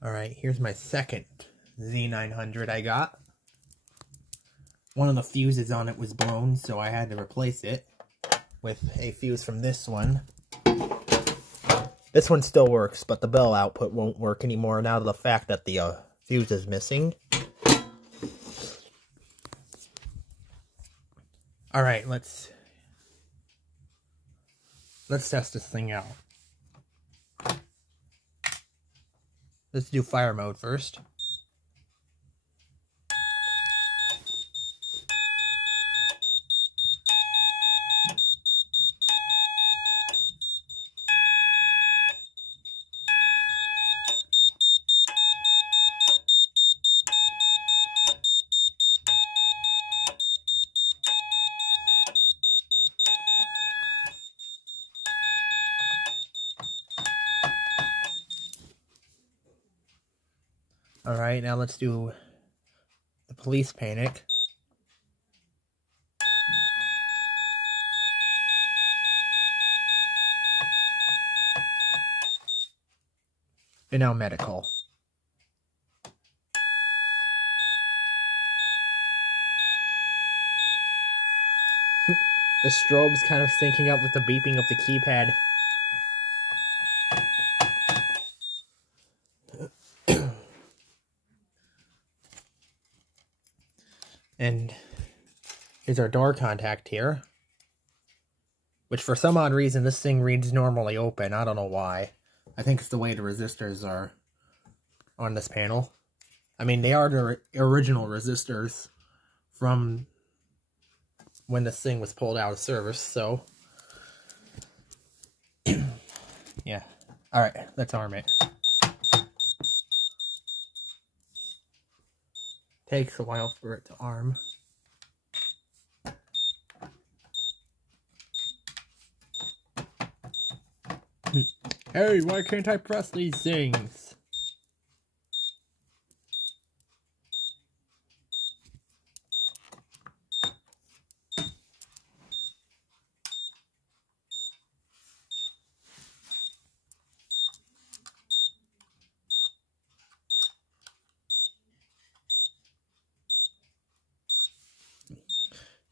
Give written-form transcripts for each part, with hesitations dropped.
Alright, here's my second Z900 I got. One of the fuses on it was blown, so I had to replace it with a fuse from this one. This one still works, but the bell output won't work anymore now to the fact that the fuse is missing. Alright, let's test this thing out. Let's do fire mode first. Alright, now let's do the police panic. And now medical. The strobe's kind of syncing up with the beeping of the keypad. And here's our door contact here. Which for some odd reason this thing reads normally open. I don't know why. I think it's the way the resistors are on this panel. I mean, they are the original resistors from when this thing was pulled out of service, so yeah. Alright, let's arm it. Takes a while for it to arm. Hey, why can't I press these things?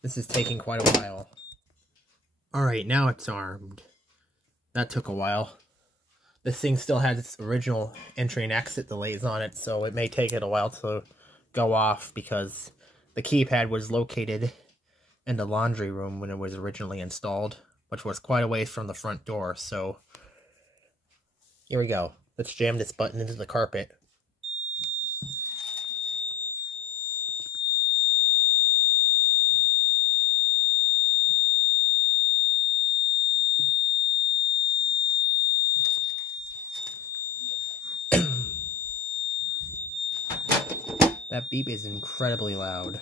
This is taking quite a while. Alright, now it's armed. That took a while. This thing still has its original entry and exit delays on it, so it may take it a while to go off because the keypad was located in the laundry room when it was originally installed, which was quite a ways from the front door, so here we go. Let's jam this button into the carpet. That beep is incredibly loud.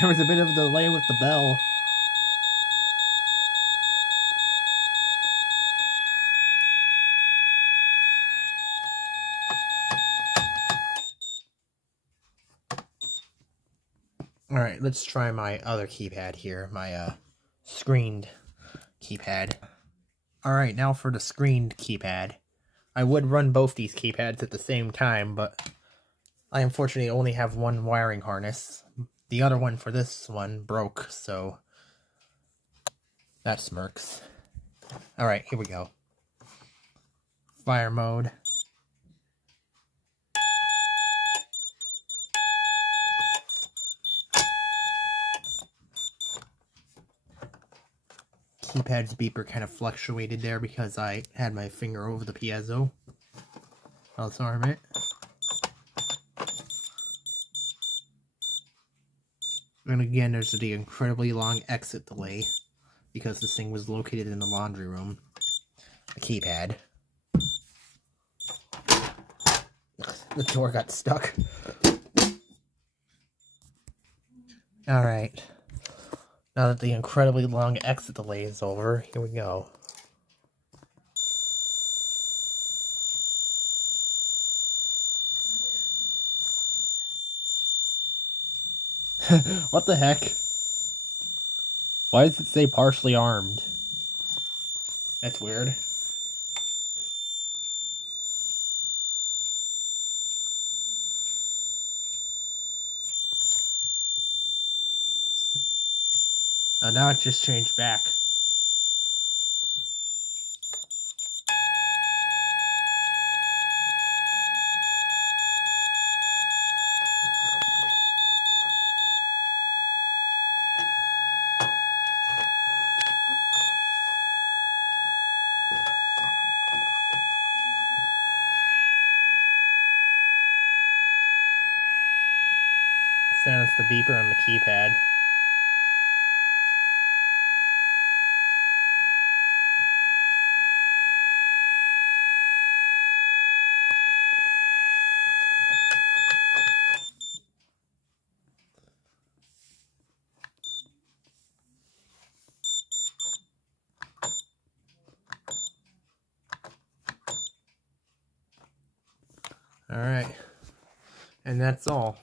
There was a bit of a delay with the bell. Alright, let's try my other keypad here, my screened keypad. Alright, now for the screened keypad. I would run both these keypads at the same time, but I unfortunately only have one wiring harness. The other one for this one broke, so that smirks. Alright, here we go. Fire mode. Keypad's beeper kind of fluctuated there because I had my finger over the piezo. Let's arm it. And again, there's the incredibly long exit delay because this thing was located in the laundry room. The keypad. The door got stuck. Alright. Now that the incredibly long exit delay is over, here we go. What the heck? Why does it say partially armed? That's weird. Oh, now it just changed back. Sounds the beeper on the keypad. Alright. And that's all.